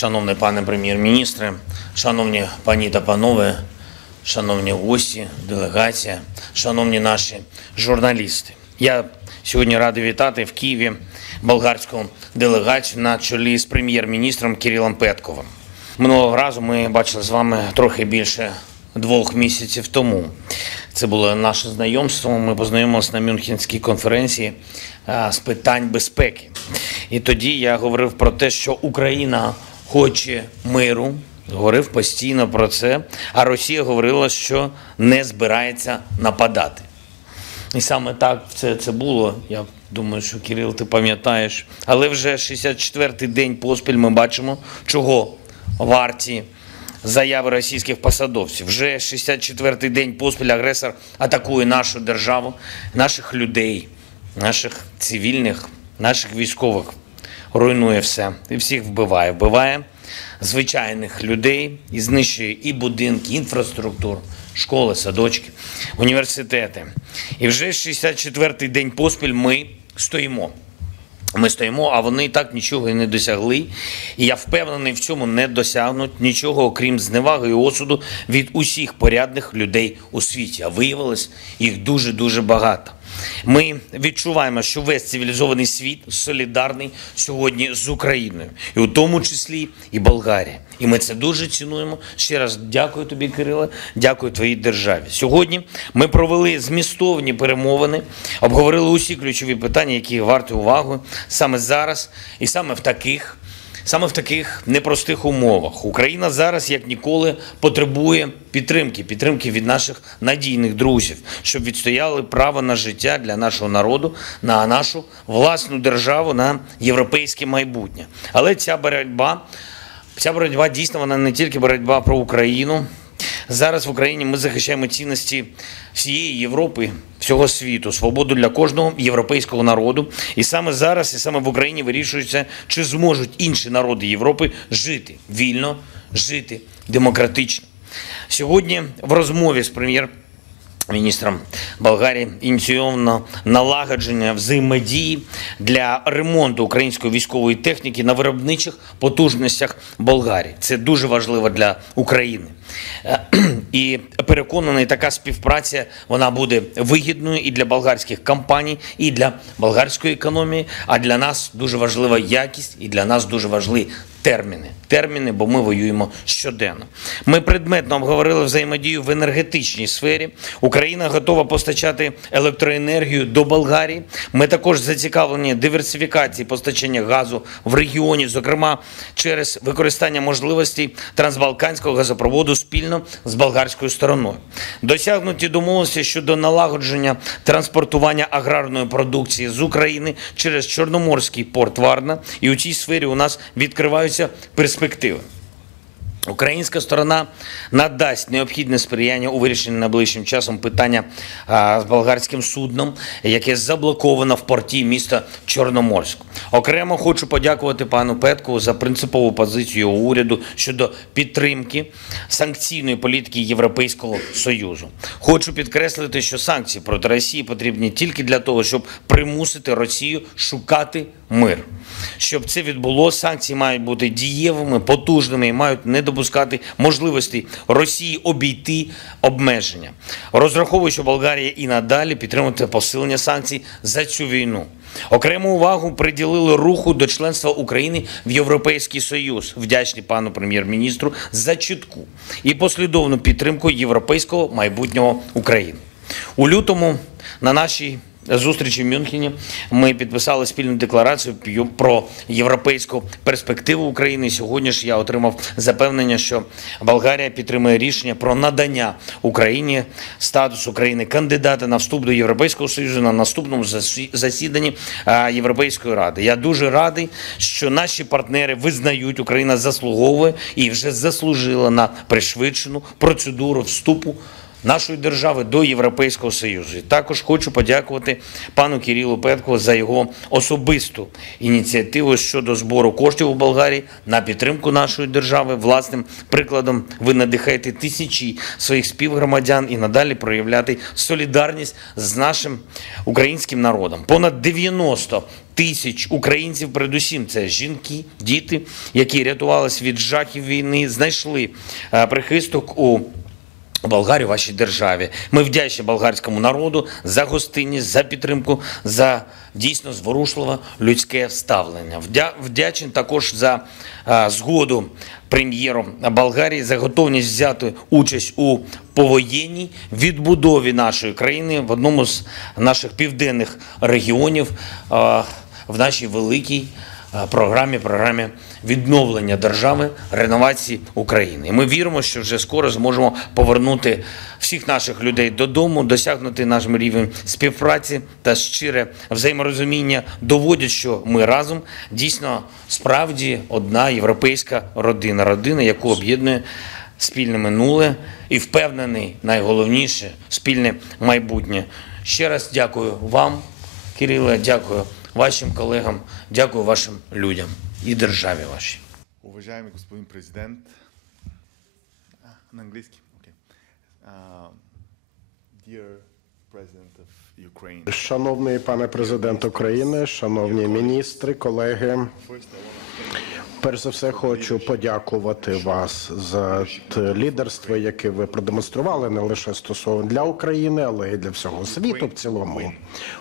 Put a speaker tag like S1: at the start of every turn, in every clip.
S1: Шановний пане прем'єр-міністре, шановні пані та панове, шановні гості, делегація, шановні наші журналісти. Я сьогодні радий вітати в Києві болгарську делегацію на чолі з прем'єр-міністром Кирилом Петковим. Минулого разу ми бачили з вами трохи більше двох місяців тому. Це було наше знайомство. Ми познайомилися на Мюнхенській конференції з питань безпеки. І тоді я говорив про те, що Україна хоче миру, говорив постійно про це, а Росія говорила, що не збирається нападати. І саме так це, це було. Я думаю, що Кирил, ти пам'ятаєш. Але вже 64-й день поспіль ми бачимо, чого варті заяви російських посадовців. Вже 64-й день поспіль агресор атакує нашу державу, наших людей, наших цивільних, наших військових. Руйнує все і всіх вбиває. Вбиває звичайних людей і знищує і будинки, і інфраструктуру, школи, садочки, університети. І вже 64-й день поспіль ми стоїмо. Ми стоїмо, а вони і так нічого і не досягли. І я впевнений, в цьому не досягнуть нічого, окрім зневаги і осуду від усіх порядних людей у світі. А виявилось їх дуже дуже багато. Ми відчуваємо, що весь цивілізований світ солідарний сьогодні з Україною, і у тому числі і Болгарія. І ми це дуже цінуємо. Ще раз дякую тобі, Кириле, дякую твоїй державі. Сьогодні ми провели змістовні перемовини, обговорили усі ключові питання, які варті уваги саме зараз і саме в таких. Саме в таких непростих умовах Україна зараз як ніколи потребує підтримки, підтримки від наших надійних друзів, щоб відстояли право на життя для нашого народу, на нашу власну державу, на європейське майбутнє. Але ця боротьба, ця боротьба дійсно вона не тільки боротьба про Україну. Зараз в Україні ми захищаємо цінності всієї Європи, всього світу, свободу для кожного європейського народу. І саме зараз, і саме в Україні вирішується, чи зможуть інші народи Європи жити вільно, жити демократично. Сьогодні в розмові з прем'єр. Міністром Болгарії ініційовано налагодження взаємодії для ремонту української військової техніки на виробничих потужностях Болгарії. Це дуже важливо для України. Е, І переконаний, така співпраця вона буде вигідною і для болгарських компаній, і для болгарської економії. А для нас дуже важлива якість, і для нас дуже важливі терміни. Терміни, бо ми воюємо щоденно. Ми предметно обговорили взаємодію в енергетичній сфері. Україна готова постачати електроенергію до Болгарії. Ми також зацікавлені диверсифікації постачання газу в регіоні, зокрема через використання можливостей трансбалканського газопроводу спільно з болгарською стороною. Досягнуті домовленості щодо налагодження транспортування аграрної продукції з України через Чорноморський порт Варна. І у цій сфері у нас відкриваються перспективи. Українська сторона надасть необхідне сприяння у вирішенні найближчим часом питання з болгарським судном, яке заблоковано в порті міста Чорноморськ. Окремо хочу подякувати пану Петкову за принципову позицію уряду щодо підтримки санкційної політики Європейського союзу. Хочу підкреслити, що санкції проти Росії потрібні тільки для того, щоб примусити Росію шукати мир. Щоб це відбулося, санкції мають бути дієвими, потужними і мають не допускати можливості Росії обійти обмеження. Розраховую, що Болгарія і надалі підтримує посилення санкцій за цю війну. Окрему увагу приділили руху до членства України в Європейський Союз. Вдячні пану прем'єр-міністру за чітку і послідовну підтримку європейського майбутнього України. У лютому на нашій зустрічі в Мюнхені ми підписали спільну декларацію про європейську перспективу України. Сьогодні ж я отримав запевнення, що Болгарія підтримує рішення про надання Україні статусу країни кандидата на вступ до Європейського Союзу на наступному засі- засіданні Європейської ради. Я дуже радий, що наші партнери визнають, Україна заслуговує і вже заслужила на пришвидшену процедуру вступу нашої держави до Європейського Союзу. І також хочу подякувати пану Кирилу Петкову за його особисту ініціативу щодо збору коштів у Болгарії на підтримку нашої держави. Власним прикладом ви надихаєте тисячі своїх співгромадян і надалі проявляти солідарність з нашим українським народом. Понад 90 тисяч українців, передусім це жінки, діти, які рятувалися від жахів війни, знайшли е, прихисток у Болгарії, вашій державі. Ми вдячні болгарському народу за гостинність, за підтримку, за дійсно зворушливе людське ставлення. Вдя, вдячний також за згоду прем'єру Болгарії за готовність взяти участь у повоєнній відбудові нашої країни в одному з наших південних регіонів в нашій великій програмі, програмі відновлення держави, реновації України. І ми віримо, що вже скоро зможемо повернути всіх наших людей додому, досягнути наш рівень співпраці та щире взаєморозуміння доводять, що ми разом дійсно справді одна європейська родина, родина, яку об'єднує спільне минуле і впевнений, найголовніше спільне майбутнє. Ще раз дякую вам, Кириле, дякую вашим колегам, дякую вашим людям і державі вашій.
S2: Уважаемый господин президент, на английский, okay. uh, dear President of Ukraine,
S3: Шановний пане президент України, шановні міністри, колеги. Перш за все, хочу подякувати вас за те лідерство, яке ви продемонстрували не лише стосовно для України, але й для всього світу в цілому.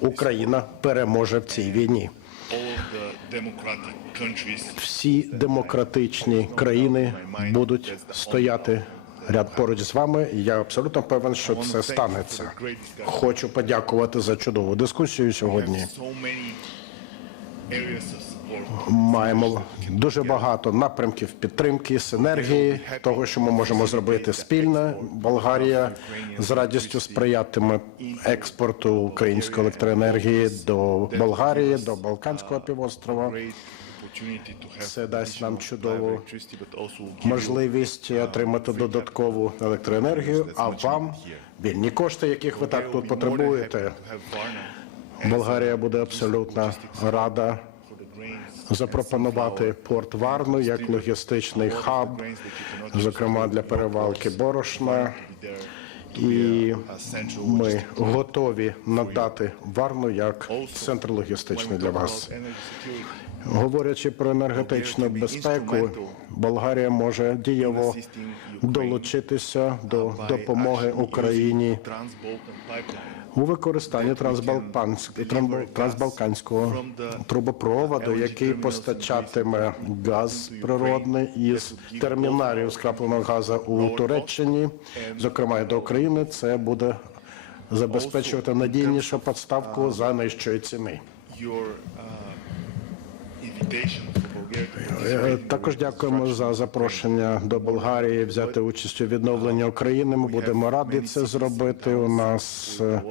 S3: Україна переможе в цій війні. Всі демократичні країни будуть стояти ряд поруч з вами. Я абсолютно певен, що це станеться. Хочу подякувати за чудову дискусію сьогодні. Маємо дуже багато напрямків підтримки, синергії того, що ми можемо зробити спільно. Болгарія з радістю сприятиме експорту української електроенергії до Болгарії, до Балканського півострова. Це дасть нам чудову Можливість отримати додаткову електроенергію, а вам вільні кошти, яких ви так тут потребуєте. Болгарія буде абсолютно рада запропонувати порт Варну як логістичний хаб, зокрема для перевалки борошна. І ми готові надати Варну як центр логістичний для вас. Говорячи про енергетичну безпеку, Болгарія може дієво долучитися до допомоги Україні. У використанні трансбалканського трубопроводу, який постачатиме газ природний із терміналів скрапленого газу у Туреччині, зокрема до України. Це буде забезпечувати надійнішу поставку за нижчої ціни. Е, Також дякуємо за запрошення до Болгарії взяти участь у відновленні України. Ми будемо раді це зробити. У нас е,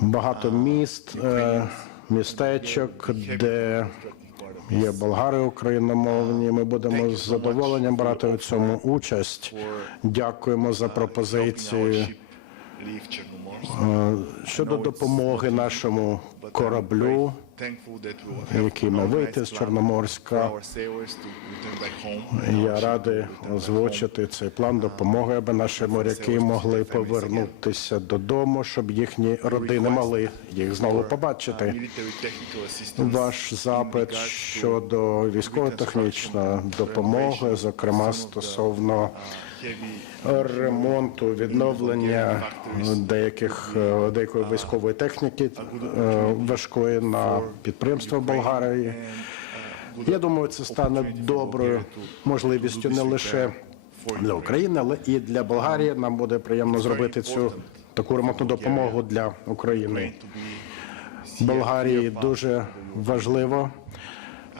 S3: багато міст, е, містечок, де є болгари україномовні. Ми будемо з задоволенням брати у цьому участь. Дякуємо за пропозицію щодо допомоги нашому кораблю, Який ми вийти з Чорноморська. Я радий озвучити цей план допомоги, аби наші моряки могли повернутися додому, щоб їхні родини могли їх знову побачити.
S2: Military
S3: Ваш запит щодо військово-технічної допомоги, зокрема стосовно
S2: heavy
S3: ремонту, відновлення деяких е, деякої військової техніки е, важкої на підприємства Болгарії. Я думаю, це стане доброю можливістю не лише для України, але і для Болгарії. Нам буде приємно зробити цю таку ремонтну допомогу для України. Болгарії дуже важливо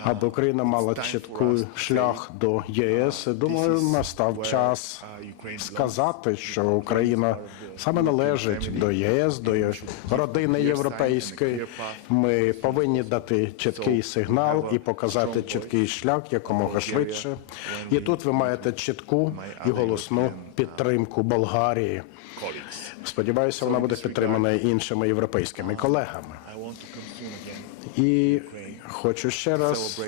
S3: аби Україна мала чіткий шлях до ЄС. Думаю, настав час сказати, що Україна саме належить до ЄС, до родини європейської. Ми повинні дати чіткий сигнал і показати чіткий шлях якомога швидше. І тут ви маєте чітку і голосну підтримку Болгарії. Сподіваюся, вона буде підтримана іншими європейськими колегами. І хочу ще раз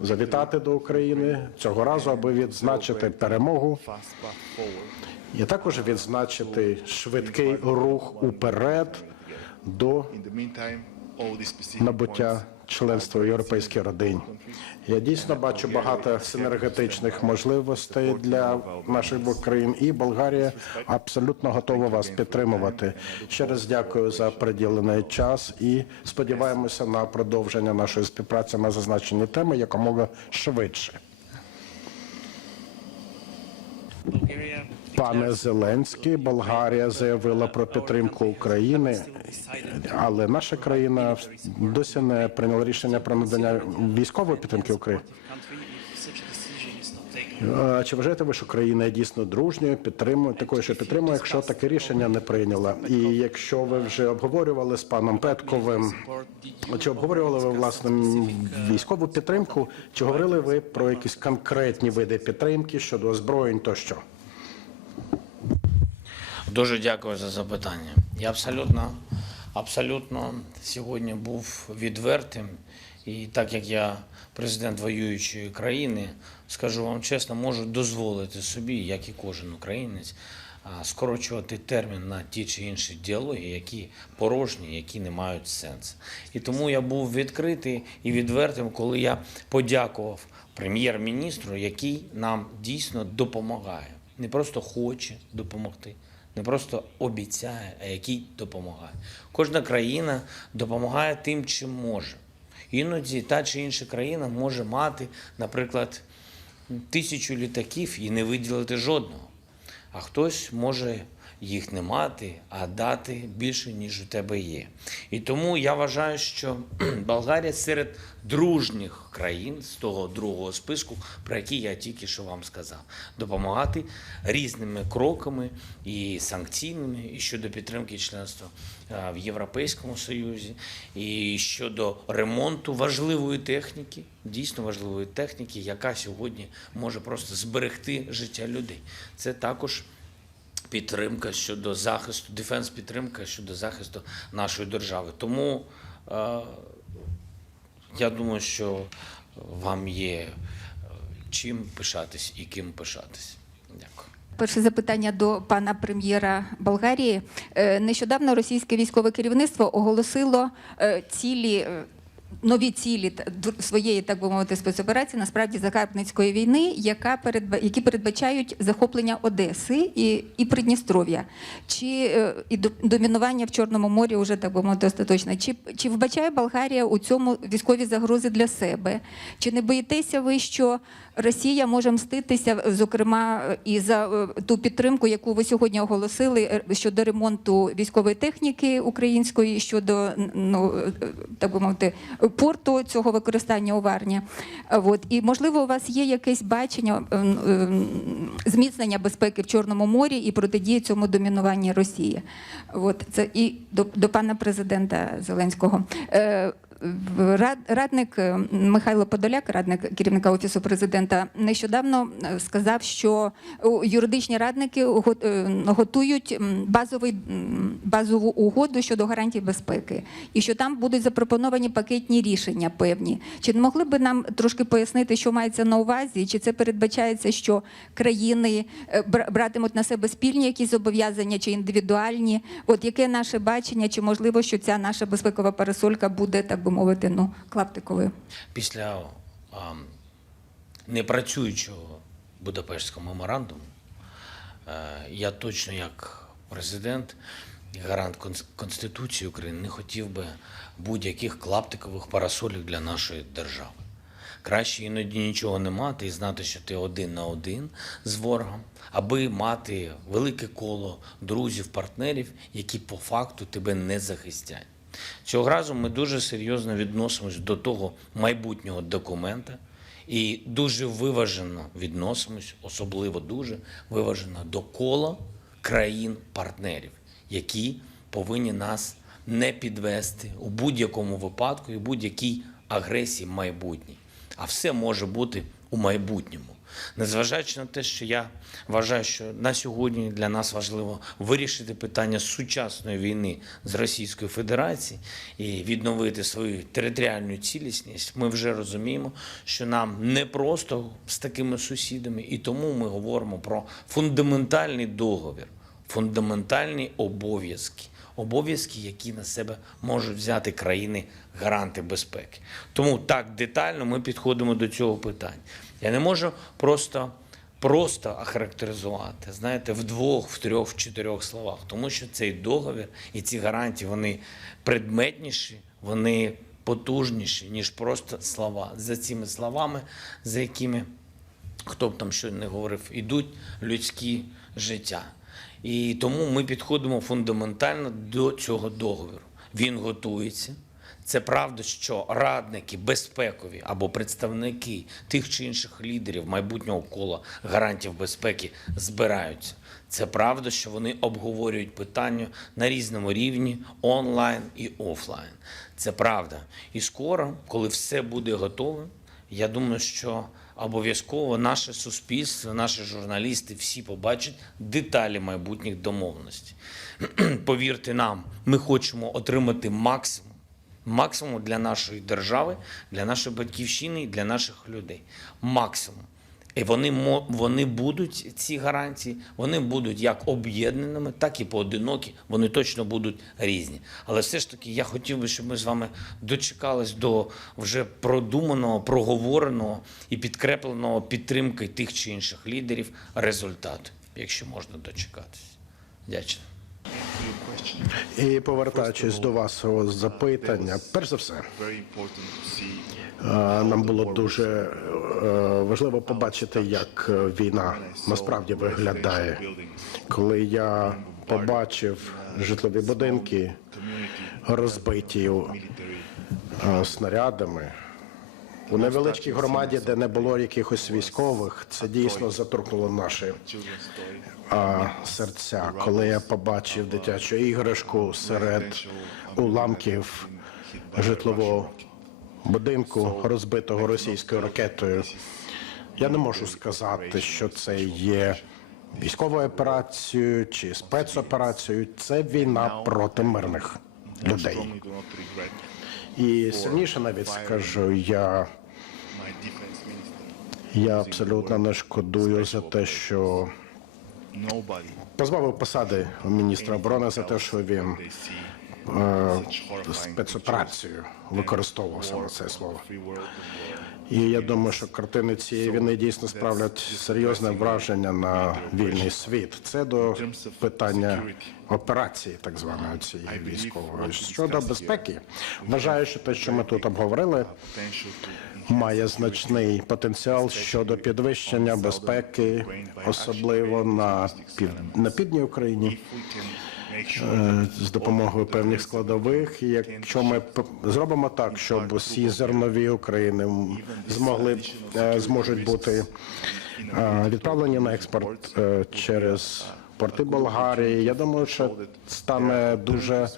S3: завітати до України цього разу, аби відзначити перемогу і також відзначити швидкий рух уперед до набуття членства в європейській родині. Я дійсно бачу багато синергетичних можливостей для наших двох країн, і Болгарія абсолютно готова вас підтримувати. Ще раз дякую за приділений час і сподіваємося на продовження нашої співпраці на зазначені теми якомога швидше. Пане Зеленський, Болгарія заявила про підтримку України, але наша країна досі не прийняла рішення про надання військової підтримки Україні. Е, Чи вважаєте ви, що країна є дійсно дружньою, підтримує такою, що підтримує, якщо таке рішення не прийняла? І якщо ви вже обговорювали з паном Петковим, чи обговорювали ви власне військову підтримку? Чи говорили ви про якісь конкретні види підтримки щодо озброєнь тощо?
S1: Дуже дякую за запитання. Я абсолютно, абсолютно сьогодні був відвертим. І так як я президент воюючої країни, скажу вам чесно, можу дозволити собі, як і кожен українець, скорочувати термін на ті чи інші діалоги, які порожні, які не мають сенсу. І тому я був відкритий і відвертим, коли я подякував прем'єр-міністру, який нам дійсно допомагає, не просто хоче допомогти не просто обіцяє, а який допомагає. Кожна країна допомагає тим, чим може. Іноді та чи інша країна може мати, наприклад, тисячу літаків і не виділити жодного. А хтось може їх не мати, а дати більше, ніж у тебе є. І тому я вважаю, що Болгарія серед дружніх країн з того другого списку, про який я тільки що вам сказав, допомагати різними кроками і санкційними, і щодо підтримки членства в Європейському Союзі, і щодо ремонту важливої техніки, дійсно важливої техніки, яка сьогодні може просто зберегти життя людей. Це також підтримка щодо захисту, дефенс підтримка щодо захисту нашої держави. Тому е, я думаю, що вам є е, чим пишатись і ким пишатись. Дякую.
S4: Перше запитання до пана прем'єра Болгарії. Е, Нещодавно російське військове керівництво оголосило е, цілі. Нові цілі своєї, так би мовити, спецоперації насправді загарбницької війни, яка передба- які передбачають захоплення Одеси і, і Придністров'я, чи е, і домінування в Чорному морі вже так би мовити остаточно. Чи, чи вбачає Болгарія у цьому військові загрози для себе? Чи не боїтеся ви, що Росія може мститися, зокрема, і за е, ту підтримку, яку ви сьогодні оголосили е, щодо ремонту військової техніки української, щодо ну е, так би мовити, порту цього використання у Варні. Е, От і можливо, у вас є якесь бачення е, е, зміцнення безпеки в Чорному морі і протидії цьому домінуванні Росії. От це і до, до пана президента Зеленського. Е, рад- Радник е, Михайло Подоляк, радник керівника офісу президента, нещодавно е, сказав, що юридичні радники е, готують базовий базову угоду щодо гарантій безпеки, і що там будуть запропоновані пакетні рішення певні. Чи не могли би нам трошки пояснити, що мається на увазі? Чи це передбачається, що країни е, братимуть на себе спільні якісь зобов'язання чи індивідуальні? От яке наше бачення, чи можливо, що ця наша безпекова парасолька буде, так би мовити, ну клаптиковою?
S1: Після а, непрацюючого Будапештського меморандуму е, я точно як президент гарант Конс- Конституції України не хотів би будь-яких клаптикових парасолів для нашої держави. Краще іноді нічого не мати і знати, що ти один на один з ворогом, аби мати велике коло друзів, партнерів, які по факту тебе не захистять. Цього разу ми дуже серйозно відносимось до того майбутнього документа і дуже виважено відносимось, особливо дуже виважено до кола країн-партнерів, які повинні нас не підвести у будь-якому випадку і будь-якій агресії майбутній. А все може бути у майбутньому. Незважаючи на те, що я вважаю, що на сьогодні для нас важливо вирішити питання сучасної війни з Російською Федерацією і відновити свою територіальну цілісність, ми вже розуміємо, що нам не просто з такими сусідами, і тому ми говоримо про фундаментальний договір, фундаментальні обов'язки обов'язки, які на себе можуть взяти країни гаранти безпеки. Тому так детально ми підходимо до цього питання. Я не можу просто. Просто охарактеризувати, знаєте, в двох, в трьох, в чотирьох словах, тому що цей договір і ці гарантії вони предметніші, вони потужніші, ніж просто слова. За цими словами, за якими хто б там що не говорив, ідуть людські життя. І тому ми підходимо фундаментально до цього договору. Він готується. Це правда, що радники безпекові або представники тих чи інших лідерів майбутнього кола гарантів безпеки збираються. Це правда, що вони обговорюють питання на різному рівні онлайн і офлайн. Це правда. І скоро, коли все буде готове, я думаю, що обов'язково наше суспільство, наші журналісти всі побачать деталі майбутніх домовленостей. Повірте нам, ми хочемо отримати максимум, максимум для нашої держави, для нашої батьківщини і для наших людей. Максимум. І вони, вони будуть, ці гарантії, вони будуть як об'єднаними, так і поодинокі, вони точно будуть різні. Але все ж таки я хотів би, щоб ми з вами дочекались до вже продуманого, проговореного і підкрепленого підтримкою тих чи інших лідерів результату, якщо можна дочекатись. Дякую.
S3: І повертаючись до вашого запитання, перш за все, Е, нам було дуже е, важливо побачити, як е, війна насправді виглядає. Коли я побачив житлові будинки, розбиті снарядами. У невеличкій громаді, де не було якихось військових, це дійсно заторкнуло наші а, серця, коли я побачив дитячу іграшку серед уламків житлового будинку, розбитого російською ракетою. Я не можу сказати, що це є військовою операцією чи спецоперацією. Це війна проти мирних людей. І сильніше навіть скажу, я, я абсолютно не шкодую за те, що позбавив посади міністра оборони за те, що він е, спецоперацію використовував саме це слово. І я думаю, що картини цієї війни дійсно справлять серйозне враження на вільний світ. Це до питання операції, так званої цієї військової. Щодо безпеки, вважаю, що те, що ми тут обговорили, має значний потенціал щодо підвищення безпеки, особливо на пів на півдній Україні. Е, з допомогою певних складових. Якщо ми зробимо так, щоб усі зернові України змогли е, зможуть бути е, відправлені на експорт через порти Болгарії, я думаю, що стане дуже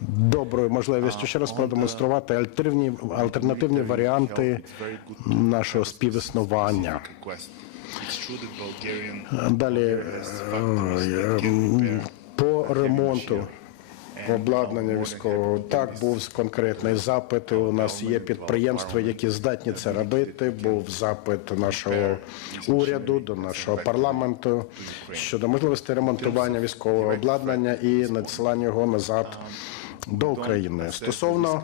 S3: доброю можливістю ще раз продемонструвати альтернативні альтернативні варіанти нашого співіснування. Далі по ремонту обладнання військового так був конкретний запит. У нас є підприємства, які здатні це робити. Був запит нашого уряду до нашого парламенту щодо можливості ремонтування військового обладнання і надсилання його назад до України стосовно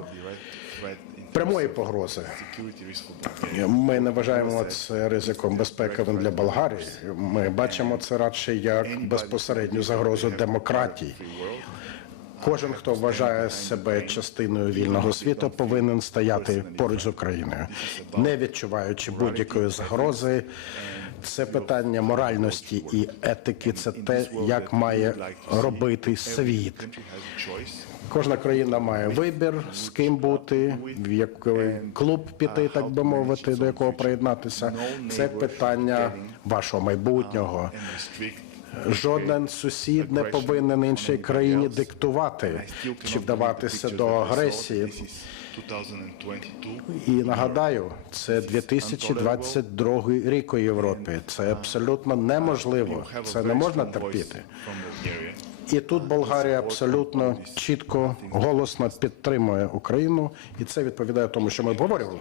S3: прямої погрози.
S2: Bulgaria.
S3: Ми не вважаємо це ризиком безпековим для Болгарії. Ми бачимо це радше як безпосередню загрозу демократії. Кожен, хто вважає себе частиною вільного світу, повинен стояти поруч з Україною, не відчуваючи будь-якої загрози. Це питання моральності і етики. Це те, як має робити світ. Кожна країна має вибір, з ким бути, в який клуб піти, так би мовити, до якого приєднатися. Це питання вашого майбутнього. Жоден сусід не повинен іншій країні диктувати чи вдаватися до агресії.
S2: This is 2022.
S3: І нагадаю, це 2022 рік у Європі. Це абсолютно неможливо. Це не можна терпіти. І тут Болгарія абсолютно чітко, голосно підтримує Україну, і це відповідає тому, що ми обговорювали.